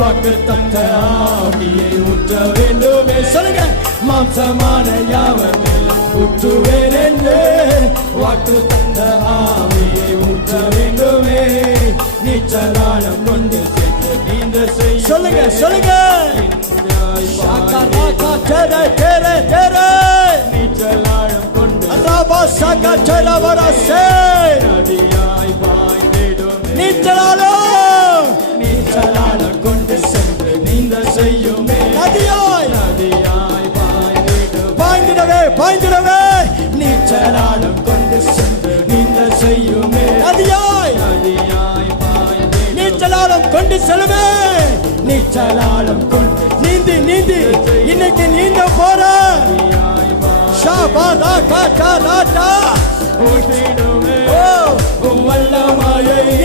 வாக்குத்தத்த ஆவியை ஊற்ற வேண்டுமே. சொல்லுங்க, மாம்சமான யாவர் மேலும் ஊற்றுவேன் என்று வாக்குத்தத்த ஆவியை ஊற்ற வேண்டுமே. நீச்சலாடம் கொண்டு சென்று நீந்த செய்ய. சொல்லுங்க சொல்லுங்க, நீச்சலாடம் கொண்டு நதியாய் பாய்ந்திடுமே. நீச்சலாடம் கொண்டு சென்று நீந்த செய்யுமே. நதியாய் பாய்ந்திடவே. நீச்சலாடம் கொண்டு சென்று நீந்த செய்யுமே. நதியாய் நீச்சலாடம் கொண்டு செல்லுமே. நீச்சலாடம் கொண்டு நீந்தி இன்னைக்கு நீந்த போற ஷாபாதா காட்டா வல்லமாயை